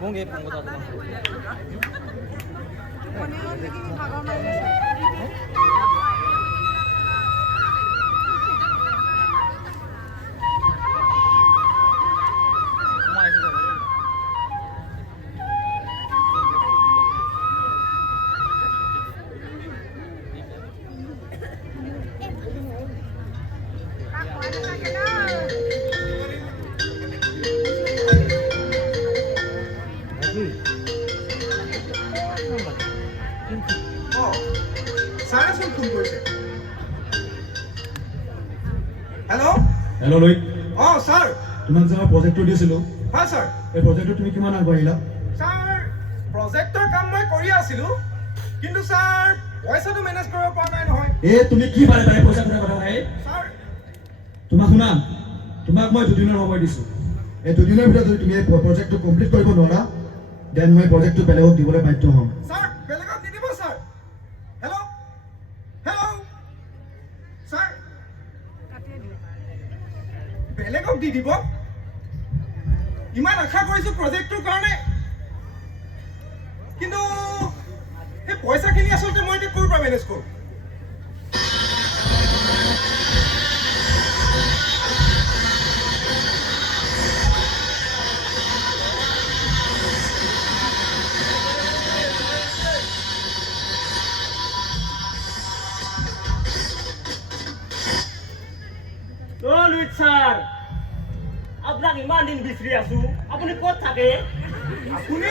Bunge penggoda to. Hello, Lloyd. Oh, sir. তোমাক যে মই প্ৰজেক্টটো দিছিলো হয় sir. এই প্ৰজেক্টটো তুমি কিমান আগবাঢ়িলা? Sir, প্ৰজেক্টৰ কাম মই কৰি আছিলো কিন্তু sir পইচাটো মেনেজ কৰিব পৰা নাই নহয়। তুমি কি বাৰে বাৰে পইচা কথা নাই? Sir, তোমাক শুনা, তোমাক মই 2 দিনৰ সময় দিছো। এই 2 দিনৰ ভিতৰত যদি তুমি এই প্ৰজেক্টটো কমপ্লিট কৰিব নোৱাৰা, দেন মই প্ৰজেক্টটো বেলেগক দিবলৈ বাধ্য হ'ম। sir, বেলেগক নিদিব sir. Hello? Hello? Sir? বেলেগক দি দিব? ইমান আশা কৰিছো প্ৰজেক্টটোৰ কাৰণে কিন্তু এই পইচাখিনি আচলতে মই এতিয়া ক'ৰ পৰা মেনেজ কৰোঁ? লুইট স্যাৰ, আপনাৰ ইমান দিন বিচৰি আছো, আপুনি ক'ত থাকে? আপুনি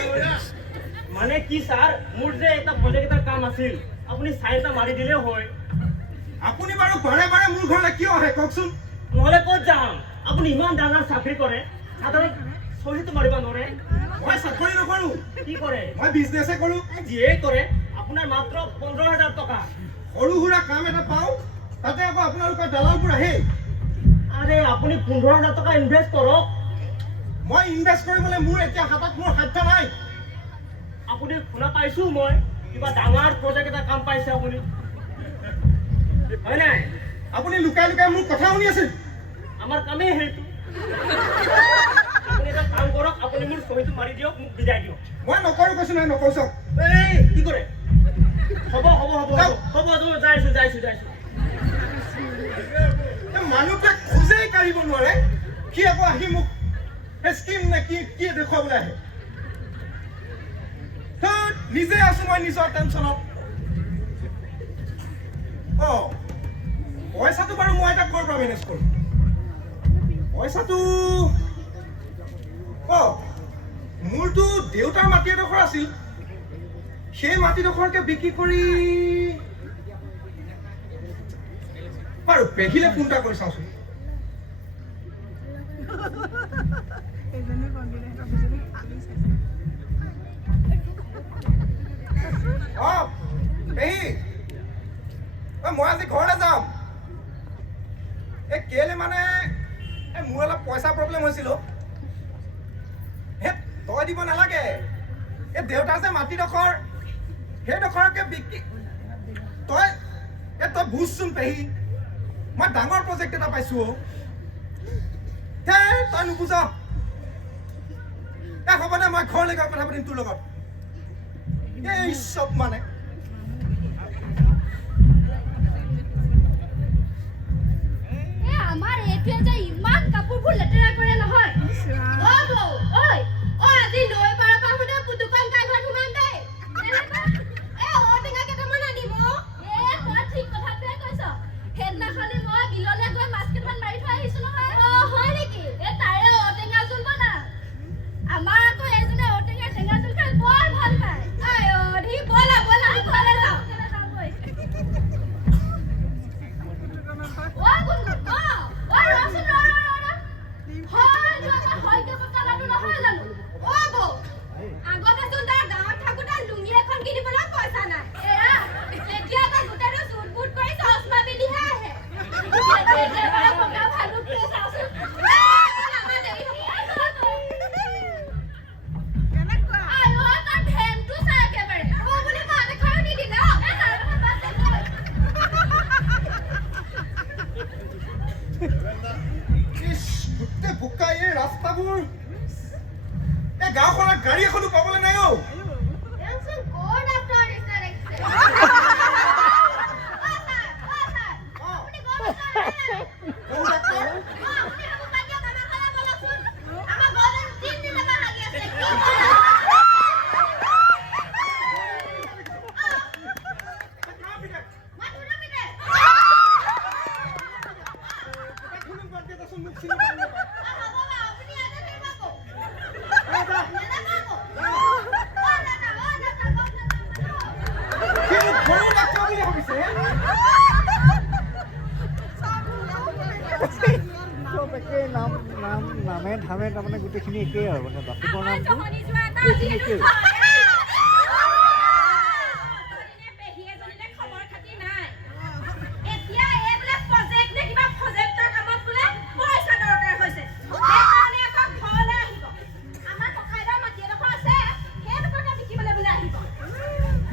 মানে কি স্যাৰ, মোৰ যে এটা প্ৰজেক্ট এটাৰ কাম আছিল, আপুনি চাইন এটা মাৰি দিলে হয়। আপুনি বাৰু বাৰে বাৰে মোৰ ঘৰলৈ কিয় আহে কওকচোন? নহ'লে ক'ত যাম? আপুনি ইমান ডাঙৰ চাকৰি কৰে, সাধাৰণ চহীটো মাৰিব নোৱাৰে। মই চাকৰি নকৰোঁ, কি কৰে? মই বিজনেছে কৰোঁ। যিয়ে কৰে, আপোনাৰ মাত্ৰ 15,000 টকা। সৰু সুৰা কাম এটা পাওঁ তাতে আকৌ আপোনালোকৰ দালালবোৰ আহে। আৰে আপুনি 15,000 টকা ইনভেষ্ট কৰক। মই ইনভেষ্ট কৰিবলৈ মোৰ এতিয়া হাতত মোৰ সাধ্য নাই। আপুনি শুনা পাইছো মই, কিবা ডাঙৰ প্ৰজেক্ট এটা কাম পাইছে আপুনি, হয় নাই? আপুনি লুকাই লুকাই মোৰ কথা শুনি আছে। আমাৰ কামেই সেইটো। আপুনি এটা কাম কৰক, আপুনি মোৰ চহীটো মাৰি দিয়ক, মোক বিদায় দিয়ক। মই নকৰোঁ কৈছো নহয়, নকৰোঁ চাওক। এই কি কৰে? হ'ব হ'ব হ'ব হ'ব হ'ব হ'ব, যাইছো যাইছো যাইছো। মানুহটোৱে খোজেই কাঢ়িব নোৱাৰে, সি আকৌ আহি মোক স্কিম নে কি কি দেখুৱাবলৈ আহে। নিজে আছো মই নিজৰ টেনচনত। পইচাটো বাৰু মই এতিয়া ক'ৰ পৰা মেনেজ কৰোঁ? পইচাটো মোৰতো দেউতাৰ মাটি এডোখৰ আছিল, সেই মাটিডোখৰকে বিক্ৰী কৰি বাৰু পেহিলে ফোন এটা কৰি চাওঁচোন। পেহী, মই আজি ঘৰলৈ যাম। এই কেলে মানে মোৰ অলপ পইচা প্ৰব্লেম হৈছিল। তই দিব নালাগে, এই দেউতাৰ যে মাটিডোখৰ সেইডোখৰকে বিক্ৰী তই বুজচোন পেহী, মই ডাঙৰ প্ৰজেক্ট এটা পাইছো। তই নুবুজ। হ'ব দে, মই ঘৰলৈ গৈ কথা পাতিম তোৰ লগত। এই চব মানে আমাৰ এইটোৱে যে ইমান কাপোৰবোৰ লেতেৰা কৰে নহয়। আজি লৈ পাৰ পৰা শুনে পুতুকন কাঘৰত সোমাম দেই। ঔটেঙা কেইটামান আনিব। তই ঠিক কথাটোৱে কৈছ। সেইদিনাখনি মই বিললৈ গৈ মাছ কেইটামান মাৰি থৈ আহিছো নহয়। হয় নেকি? তাৰে ঔটেঙা জোল বনা। আমাৰ আকৌ এজনে ঔটেঙা টেঙা জোল খাই বৰ ভাল পায়। বলা বলা ঘৰলৈ যাওঁ। এখনো পাবলৈ নাই অ' এওঁচোন ক'ৰ ডাক্তৰ নিচিনা দেখিছে? অ, ছাৰ, আপুনি ক'ৰ ডাক্তৰ দেখিছে? কোন ডাক্তৰ? আপুনি সেইবোৰ বাদ দিয়ক, আমাৰ ঘৰলৈ ব'লকচোন। আমাৰ গৰুজনী 3 দিনৰ পৰা হাগি আছে। কি কৰিব? মই ধুনু পিতে। এখনো বাদ দিয়া, তাৰপিছত মোক চিনি পাই নাপায়। হ'ব বাৰু, আপুনি ইয়াতে থাকিব আকৌ। যা, যা। নেযাব আকৌ। Doctor, doctor. সি মোক সৰু ডাক্তৰ বুলি ভাবিছে হে? চব একেই নামে ধামে তাৰমানে গোটেইখিনি একেই আৰু মানে বাপুকৰ আমাৰ নামটো জহনী যোৱা এটা আজি একেই। পেহী এজনীলে খবৰ খাতি নাই। এতিয়া এই বোলে প্ৰজেক্ট নে কিবা প্ৰজেক্টৰ কামত বোলে পইচা দৰকাৰ হৈছে। সেইকাৰণে আকৌ ঘৰলৈ আহিব। আমাৰ ককাইদেউৰ মাটি এডোখৰ আছে, সেইডোখৰকে বিকিবলৈ বোলে আহিব।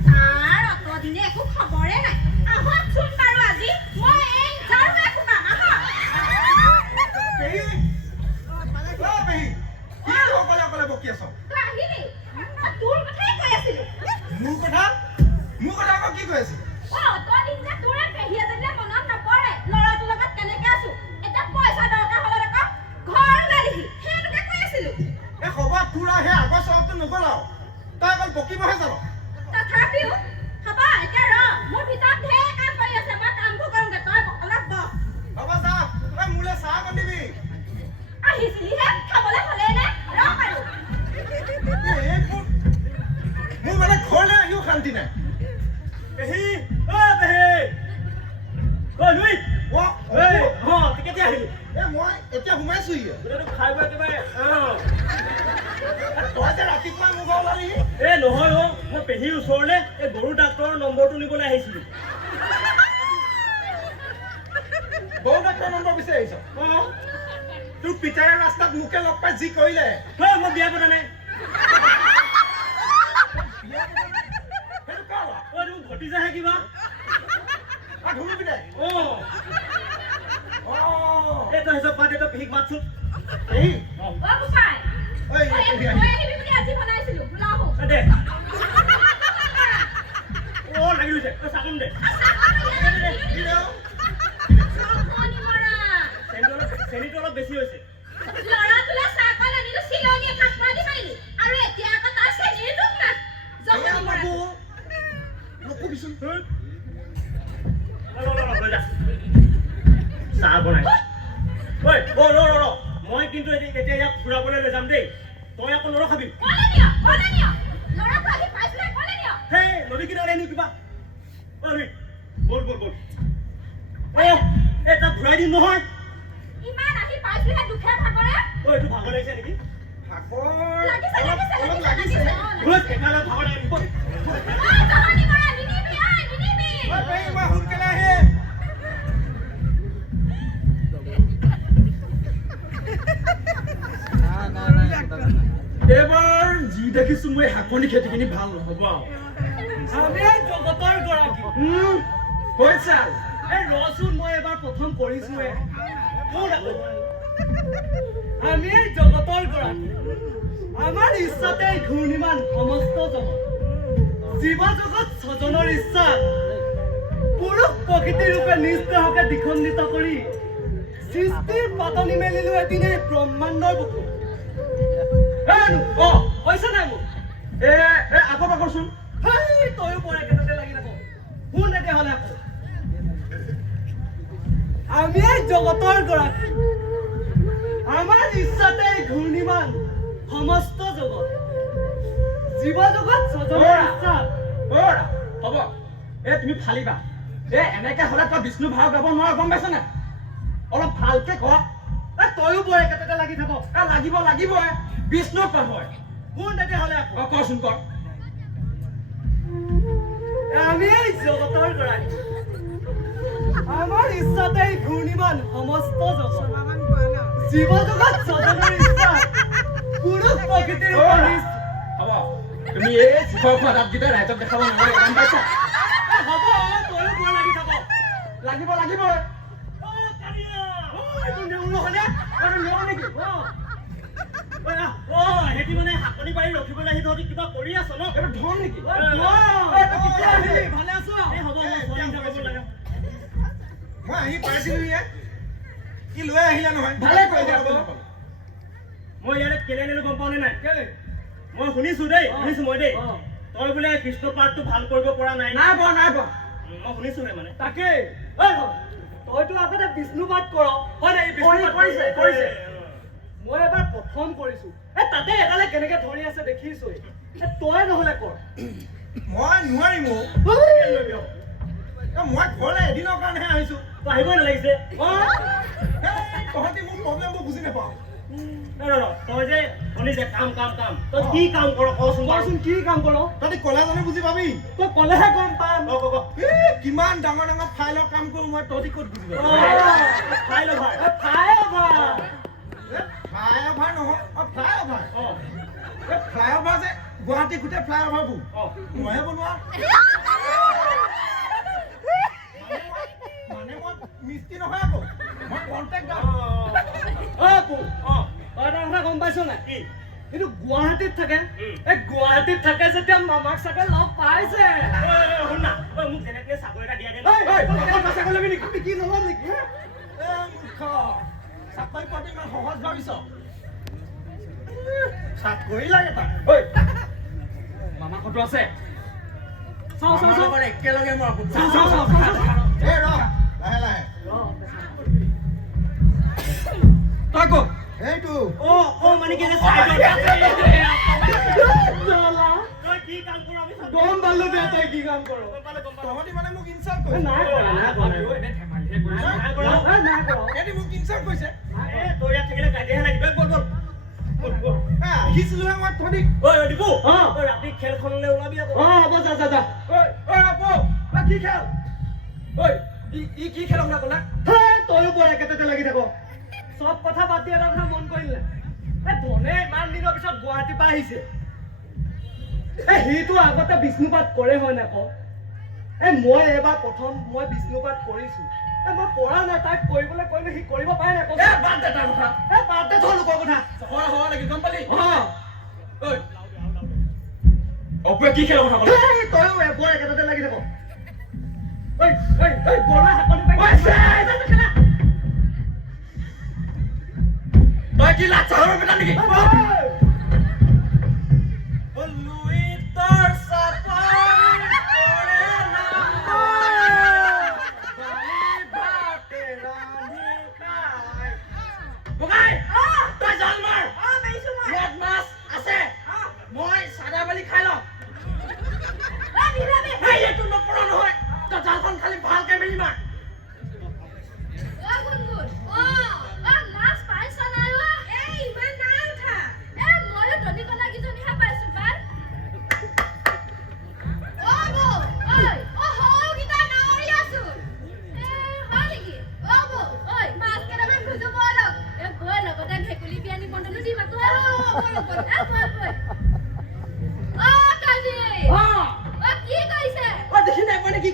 তাৰ অতদিনে একো খবৰে নাই। আহকচোন বাৰু আজি, মই এই যাৰো একো কাম। আহক। পেহী অ' পেহী কি অকলে অকলে বকি আছ? তই আহিলি? তোৰ কথাই কৈ আছিলো। মোৰ কথা আকৌ কি কৈ আছিল? তই যে তোৰ এই পেহী এজনীলে মনত নপৰে ল'ৰাটোৰ লগত কেনেকে আছো। এতিয়া পইচা দৰকাৰ হ'লে আকৌ ঘৰ ওলালিহি, সেইটোকে কৈ আছিলো। এই খবৰ তোৰ আৰু সেই আগৰ স্বভাৱটো নগ'ল আৰু তই অকল বকিবহে জান। তথাপিও হ'ব, এতিয়া ৰ, মোৰ ভিতৰত ঢেৰ কাম কৰি আছে, মই কামবোৰ কৰোঁগে, তই অলপ বহ। হ'ব যা, তই মোলৈ চাহ অকণ দিবি। আহিছিলিহে, খাবলৈ হ'লেই নে? ৰ বাৰু। এই মোৰ মানে ঘৰলৈ আহিও শান্তি নাই। পেহী অ' পেহী অ' লুই অ' এই কেতিয়া আহিলি? এই মই এতিয়া সোমাইছোহি। গোটেইটো খাই বৈ একেবাৰে তই যে ৰাতিপুৱা মোৰ ঘৰ ওলালিহি। এই নহয় অ' মই পেহীৰ ওচৰলৈ এই গৰু ডাক্তৰৰ নম্বৰটো নিবলৈ আহিছিলোঁ। গৰু ডাক্তৰৰ নম্বৰ বিচাৰি আহিছ? অ' তোৰ পিতাৰে ৰাস্তাত মোকে লগ পাই যি কৰিলে। মই বিয়া পতা নাই। সেইটো কাৰ ল'ৰা? অ' তুমি ভতিজাহে কিবা? ধুনু পিতাই? অ' এই তই হিচাপ বাদ দে, তই পেহীক মাতচোন। পেহী অ' গোপাই, ঐ তই পেহী আহিবি বুলি আজি বনাইছিলো, বোলা আহো। দে অ' লাগি গৈছে, তই চাবোন দে। চেনীটো অলপ বেছি হৈছে। ল'ৰাটোলে চাহকণ আনিলো, চিলনি একাপ দি মাৰিলি, আৰু এতিয়া আকৌ তাৰ চেনীৰ জোখ নাই। জহনী মৰা। নকবিচোন। লৈ যা চাহ বনাই। ঐ ৰ মই কিন্তু এতিয়া ইয়াক ফুৰাবলৈ লৈ যাম দেই, তই আকৌ নৰখাবি। ক'লে নিয়? ল'ৰাটো আহি পাইছিলে, ক'লে নিয়? সেই নদী কিনাৰে আনি কিবা বল এই তাক ঘূৰাই দিম নহয়। ইমান আহি পাইছিলেহে দুখে ভাগৰে। এইটো ভাগৰ লাগিছে নেকি? ভাগৰ লাগিছে। অলপ লাগিছে। কেইটালৈ ভাগৰ লাগিব? ঐ, জহনী মৰা, নিনিবি, নিনিবি। ঐ পেহী মই সোনকালে আহিম। এইবাৰ যি দেখিছো মই শাকনি খেতিখিনি ভাল নহ'ব আৰু। আমি জগতৰ গৰাকী। হৈছে আৰু এই ৰচোন, মই এবাৰ প্ৰথম কৰিছোৱে। আমি জগতৰ গৰাকী, আমাৰ ইচ্ছাতে ঘূৰ্ণিমান সমস্ত জগত। জীৱ জগত স্বজনৰ ইচ্ছা পুৰুষ প্ৰকৃতিৰ ৰূপে নিজ দেহকে দ্বিখণ্ডিত কৰি সৃষ্টিৰ পাতনি মেলিলো এদিনে ব্ৰহ্মাণ্ডৰ বুকু। হৈছে নাই মোৰ? আকৌ চোন। তয়ো পৰে কেনেকে লাগি থাকো, শুন তেতিয়াহ'লে আকৌ। আমি জগতৰ গৰাকী, আমাৰ ইচ্ছাতে ঘূৰ্ণিমান সমস্ত জগত। জীৱ জগত স্বজনৰ ইচ্ছা। হ'ব তুমি ফালিবা। এনেকে হ'লে তই বিষ্ণু ভাও গাব নোৱাৰ, গম পাইছ নাই? অলপ ভালকে ক। তয়ো পৰে কেনেকে লাগি থাকো, লাগিবই বিষ্ণুৰ পাঠ হয়। শুন তেতিয়াহ'লে আকৌ। কচোন কৰ। আমি জগতৰ গৰাকী, আমাৰ ইচ্ছাতে ঘূৰ্ণিমান সমস্ত জগত। জীৱ জগত স্বজনৰ ইচ্ছা পুৰুষ প্ৰকৃতিৰ হ'ব তুমি এই শিখৰ খোৱা দাঁতকেইটা ৰাইজক দেখাব নোৱাৰে, গম পাইছা? হ'ব, তয়ো পৰে লাগি থাকো। লাগিবই এইটো নেউল নহয়নে? নেওঁ নেকি? হেতি মানে হাকনি পাৰি ৰখিবলৈ আহি তহঁতি কিবা কৰি আছ ন? এইটো ধন নেকি? কেতিয়া আহিলি? ভালে আছ? হ'ব মই আহি পাইছিলোহে কি লৈ আহিলে নহয় ভালে কৰিলে আকৌ। মই ইয়ালৈ কেলে নিলো গম পাওঁ নে নাই? মই শুনিছো দেই, শুনিছো মই দেই, তই বোলে কৃষ্ণ পাৰ্টটো ভাল কৰিব পৰা নাই। নাই পোৱা মই শুনিছোহে মানে। তাকে তইতো আগতে বিষ্ণু পাঠ কৰ হয় নাই? কৰিছে মই এবাৰ প্ৰথম কৰিছো তাতে একালে কেনেকে ধৰি আছে দেখিছো তই নহলে কৰ মই নোৱাৰিম মই ঘৰলৈ এদিনৰ কাৰণেহে আহিছো তই আহিবই নালাগিছে। তহঁতি মোৰ প্ৰব্লেমবোৰ বুজি নাপাওঁ তই যে শুনিছে কাম তই কি কাম কৰ কচোন কি কাম কৰ তহঁতি ক'লে জানো বুজি পাবি তই ক'লেহে গম পাম কিমান ডাঙৰ ডাঙৰ ফাইলৰ কাম কৰো মই তহঁতি ক'ত বুজি পাবি ফ্লাইঅভাৰ নহয় ফ্লাইঅভাৰ যে গুৱাহাটী গোটেই ফ্লাইঅভাৰবোৰ মইহে বনোৱা মানে মই মিস্ত্ৰী নহয় আকৌ মই কণ্ট্ৰেক্টাৰ এটা কথা গম পাইছ নাই কিন্তু গুৱাহাটীত থাকে এই গুৱাহাটীত থাকে যেতিয়া মামাক চাগে লগ পাইছে শুন না মোক যেনেকে চাকৰি এটা দিয়া চাকৰি ল'বি নেকি কি নল'ম নেকি চাকৰি পাতি ইমান সহজ ভাবিছ চাকৰি লাগে তাক মামা ফটো আছে একেলগে মই লাহে তই ক'ত এইটো মানে কি যে তই কি কাম কৰ আমি গম পালো দে তই কি কাম কৰ তহঁতি মানে মোক ইনচাল্ট কৰিছে নাই কৰা এহেঁতি মোক ইনচাল্ট কৰিছে তই ইয়াত থাকিলে কাজিয়াহে লাগিব বল আহিছিলোহে মই তহঁতি দিবু ৰাতি খেলখনলৈ ওলাবি আকৌ হ'ব যা কি খেল কি খেল শুনা ক'লা তয়ো বৰ একেটাতে লাগি থাক চব কথা বাদ দিয়া এটা কথা মন কৰিলে ধনে ইমান দিনৰ পিছত গুৱাহাটীৰ পৰা আহিছে সিটো আগতে বিষ্ণুপাত কৰে হয় নাই ক মই এবাৰ প্ৰথম মই বিষ্ণুপাত কৰিছো মই পৰা নাই তাক কৰিবলৈ কৈলে সি কৰিব পাৰে নাই বাদ দে তাৰ কথা বাদ দে থ লোকৰ কথা হ'ব নেকি গম পালি অপুৱে কি খেলৰ কথা ক'লে তয়ো বৰ একেটাতে লাগি থাক বৰা হাকনি পাই তই কি লাজ চাহৰ বেটা নেকি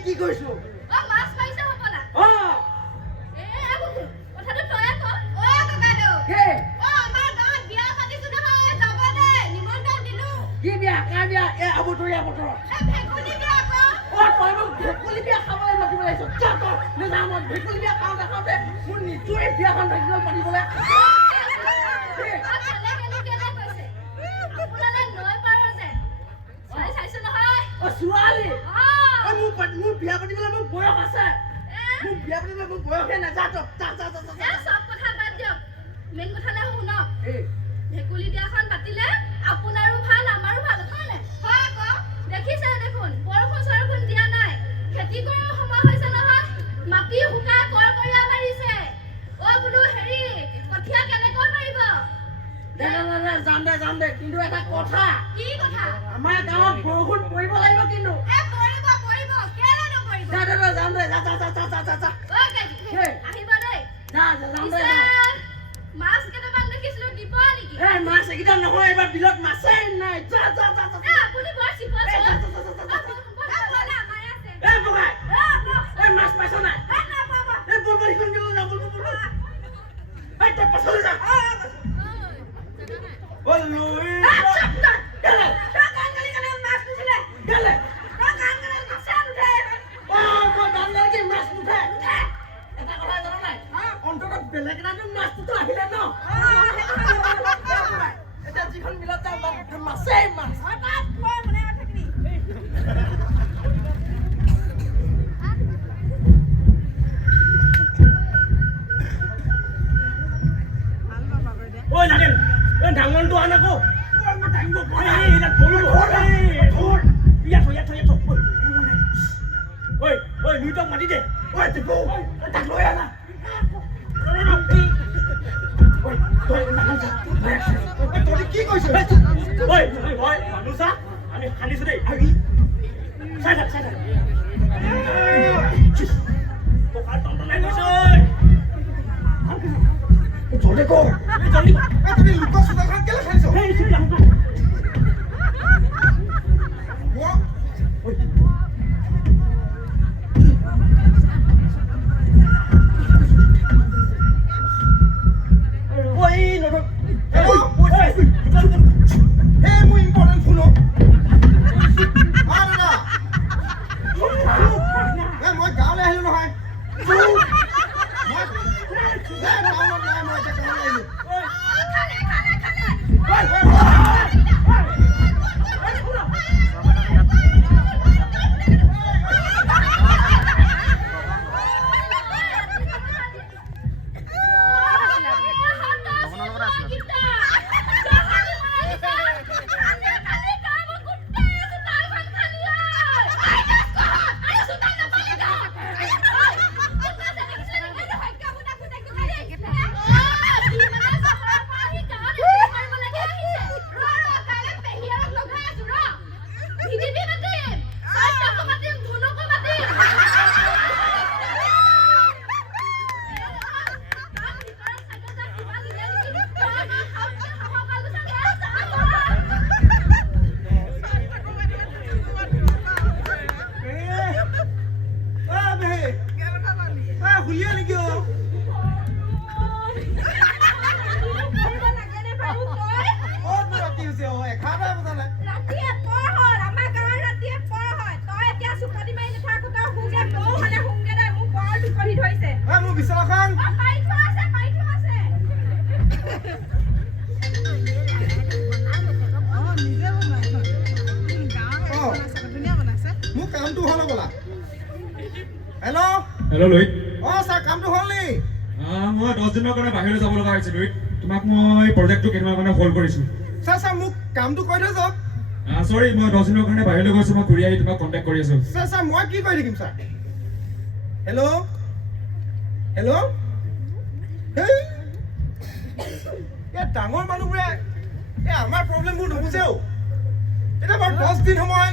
কি কৰিছো মাছ পাইছে হ'বলা কথাটো তয়ে ক আমাৰ গাঁৱত বিয়া পাতিছো নহয় যাব দে নিমন্ত্ৰণ দিলো কি বিয়া কাৰ বিয়া আবতৰীয়া বতৰত ভেকুলী বিয়া আকৌ তই মোক ভেকুলী বিয়া খাবলৈ মাতিব লাগিছ নেযাওঁ মই ভেকুলী বিয়া খাওঁতে মোৰ নিজৰে বিয়াখন থাকিব পাতিবলৈ ছোৱালী মোৰ বিয়া পাতিবলৈ মোৰ বয়স আছে মোৰ বিয়া পাতিবলৈ মোৰ বয়সে নাযাওঁ চব কথা বাদ দিয়ক মেইন কথালৈ শুনক ভেকুলী বিয়াখন পাতিলে আপোনাৰো ভাল আমাৰো ভাল হয় নাই হয় আকৌ দেখিছে দেখোন বৰষুণ দিয়া নাই খেতি কৰাৰ সময় হৈছে নহয় মাটি শুকাই কৰকৰীয়া মাৰিছে বোলো হেৰি কঠীয়া কেনেকৈ পাৰিব যাম দে কিন্তু এটা কথা কি কথা আমাৰ গাঁৱত বৰষুণ পৰিব লাগিব কিন্তু পৰিব কেলে নপৰিব যাম দে আহিবা দেই যাম দে মাছ কেইটামান দেখিছিলো দিব নেকি মাছ এইকেইটা নহয় এইবাৰ বিলত মাছেই নাই আপুনি বৰ চিপচ মাছ পাইছ নাই বল ও লুই অন্তত বেলেগ এটা মাছটো আহিলে ন এতিয়া যিখন মিলত যাওঁ তাত মাছেই মাছ ঐ নাগেন এই ডাঙৰটো আন আকৌ ঐ লুইটক মাতি দে ঐ টিপু তাক লৈ আনা কি কৈছ ঐ মই মানুহ চা আমি খান্দিছো দেই চাই থাক টকাৰ টনটনাই গৈছে জলদি কৰ জলদি তুমি লুকা চোতালখন কেলে খাইছ হেল্ল' লুইট ছাৰ কামটো হ'ল নি মই 10 দিনৰ কাৰণে বাহিৰলৈ যাব লগা হৈছে লুইট তোমাক মই প্ৰজেক্টটো কেইদিনমানৰ কাৰণে হোল্ড কৰিছোঁ ছাৰ মোক কামটো কৈ থৈ যাওক চৰি মই 10 দিনৰ কাৰণে বাহিৰলৈ গৈছোঁ মই ঘূৰি আহি তোমাক কণ্টেক্ট কৰি আছোঁ ছাৰ মই কি কৰি থাকিম ছাৰ হেল্ল' হেল্ল' এই ডাঙৰ মানুহবোৰে এই আমাৰ প্ৰব্লেমবোৰ নুবুজেও এতিয়া বাৰু 10 দিন সময়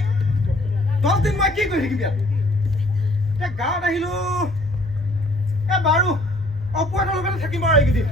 10 দিন মই কি কৰি থাকিম ইয়াত এতিয়া গাঁৱত আহিলো বাৰু অপুৱাটোৰ লগতে থাকিম আৰু এইকেইদিন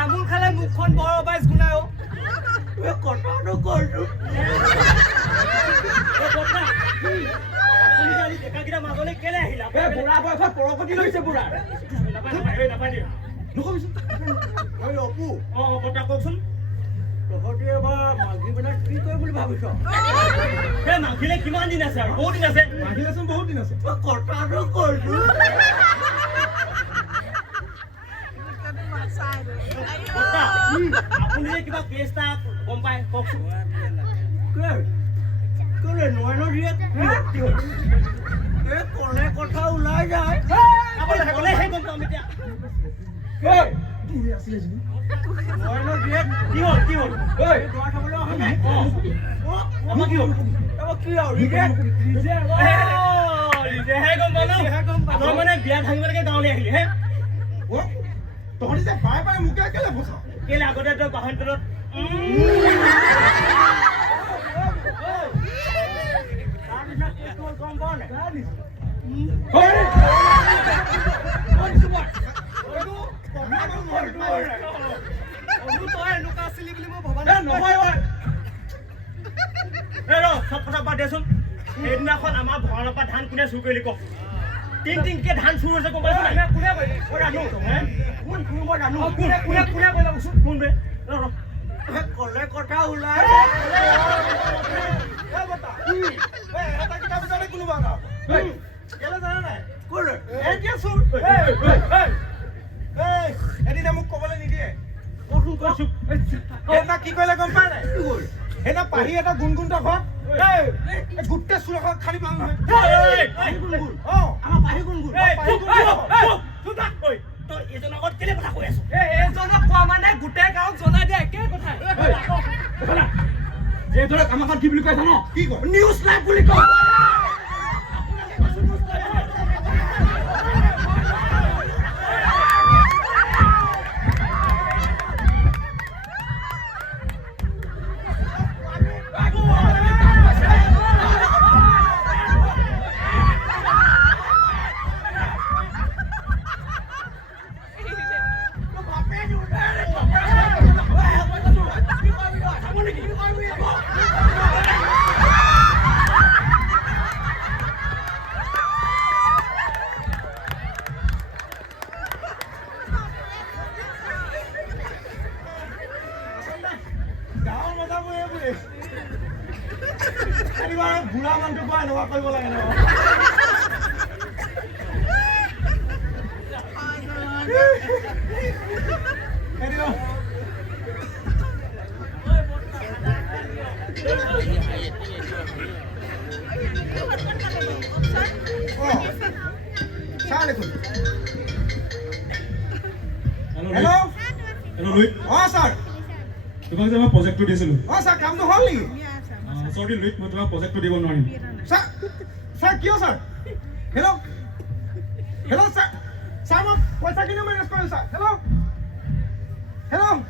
তামোল খালে মুখখন বৰ অবাইজ গুণাই অ' কথাটো কৈছো ডেকাকেইটা মাজলৈ কেলে আহিলা বুঢ়া বয়সত পৰপতি লৈছে বুঢ়া নকবিচোন অপু কথা কওকচোন তহঁতি এবাৰ মাঘী মেলাত কি কৰিম বুলি ভাবিছ এই মাঘীলে কিমান দিন আছে আৰু বহুত দিন আছে মাঘিলেচোন বহুত দিন আছে কথাটো কৈছো আপুনি যে কিবা কেছ এটা গম পায় কওকচোন কেলে নয়নৰ জীয়েক কি হ'ল এই কলে কথা ওলাই যায় আপুনি ক'লে সেই গম পাম এতিয়া নয়নৰ জীয়েক কি হ'ল দৰা খাবলৈ অহা নাই আমাৰ কি হ'ল কি হ'ল ৰিজেহে গম পালো তই মানে বিয়া ভাঙিবলৈকে গাঁৱলৈ আহিলি হে তহঁতি যে বাৰে বাৰে মোকে কেলে ফচাও কেলে আগতে তই বাহন তলত গম পোৱা নাই তই এনেকুৱা আছিলি বুলি মই ভবা নহয় চব কথা বাদ দেচোন সেইদিনাখন আমাৰ ভঁৰালৰ পৰা ধান কোনে চুৰ কৰিলি কওক টিংকে ধান চুৰ হৈছে গম পাইছ নাই কোনে জানো কোন মই জানো কোনে কৰিলে কচোন কোন বে কলে কথা ওলাই এটা কিতাপ বিচাৰে কোনোবা এটা কেলে জানা নাই কোনে এতিয়া চোৰ এদিনে মোক ক'বলৈ নিদিয়ে কচোন কৈছো সেইদিনা কি কৰিলে গম পাই নাই সেইদিনা পাহি এটা গুণগুণ ঘৰত গোটেই চোৰ এখন খালি পাল নহয় আমাৰ পাহি গুণগুণ তই এজনৰ আগত কেলে কথা কৈ আছ এজনক কোৱা মানে গোটেই গাঁৱক জনাই দিয়া একে কথা এইদৰে আমাক কি বুলি কয় জানো কি কয় নিউজ লাইভ বুলি কয় গাঁৱৰ মজাবোৰ এইবোৰে বুঢ়া মানুহটোৰ পৰা এনেকুৱা কৰিব লাগে ন হেল্ল' লুইট অঁ ছাৰ তোমাক যে মই প্ৰজেক্টটো দিছিলোঁ অঁ ছাৰ কামটো হ'ল নেকি চৰি লুইট মই তোমাক প্ৰজেক্টটো দিব নোৱাৰিম ছাৰ কিয় ছাৰ হেল্ল' ছাৰ মই পইচাখিনিও মেনেজ কৰিম ছাৰ হেল্ল' হেল্ল'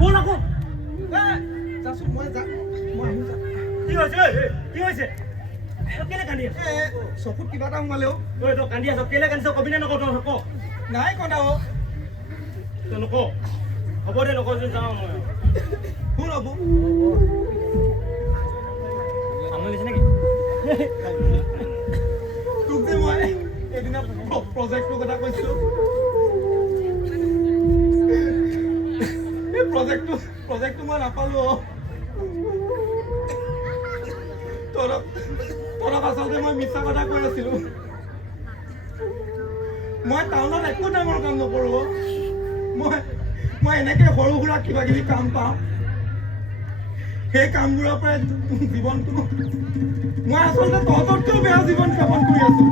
বল আকৌ যাচোন মই আহিম ছাৰ কি হৈছে কেলে কান্দি আছ চকুত কিবা এটা সোমালেও তই কান্দি আছ কেলে কান্দিছ কবি নে নকওঁ তই ক নাই কটা তই নক হ'ব দে নকওঁ যদি যাওঁ মই শুন হ'ব আমনি লাগিছে নেকি তোক যে মই এদিনা প্ৰজেক্টটোৰ কথা কৈছিলোঁ এই প্ৰজেক্টটো মই নাপালোঁ তহঁতক আচলতে মই মিছা কথা কৈ আছিলোঁ মই টাউনত একো ডাঙৰ কাম নকৰোঁ মই এনেকৈ সৰু সুৰা কিবা কিবি কাম পাওঁ সেই কামবোৰৰ পৰাই জীৱনটো মই আচলতে তহঁততকৈও বেয়া জীৱন যাপন কৰি আছোঁ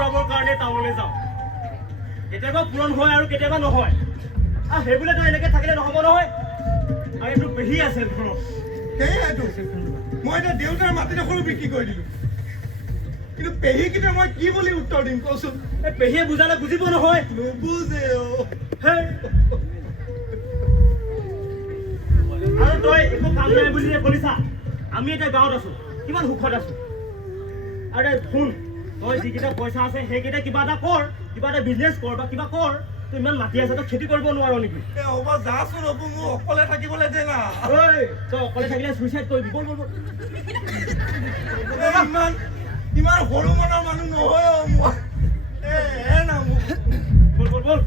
ফুৰাবৰ কাৰণে টাউনলৈ যাওঁ কেতিয়াবা পূৰণ হয় আৰু কেতিয়াবা নহয় আৰু সেইবোলেতো এনেকৈ থাকিলে নহ'ব নহয় আৰু এইটো পেহী আছে ঘৰত সেয়াইতো মই এতিয়া দেউতাৰ মাটিডোখৰো বিক্ৰী কৰি দিলোঁ কিন্তু পেহীকেইটা মই কি বুলি উত্তৰ দিম কচোন এই পেহীয়ে বুজালে বুজিব নহয় নুবুজে হেই আৰু তই একো কাম নাই বুলি ক'লিছা আমি এতিয়া গাঁৱত আছোঁ কিমান সুখত আছোঁ আৰে শুন তই যিকেইটা পইচা আছে সেইকেইটা কিবা এটা কৰ কিবা এটা বিজনেছ কৰ বা কিবা কৰ তই ইমান মাটি আছে তই খেতি কৰিব নোৱাৰ নেকি হ'ব যাচোন হ'ব মোৰ অকলে থাকিবলৈ দে না ঐ তই অকলে থাকিলে চুইচাইড কৰিবি বল বল বল ইমান ইমান সৰু মনৰ মানুহ নহয় মই না মোক বল বল বল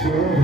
Sure.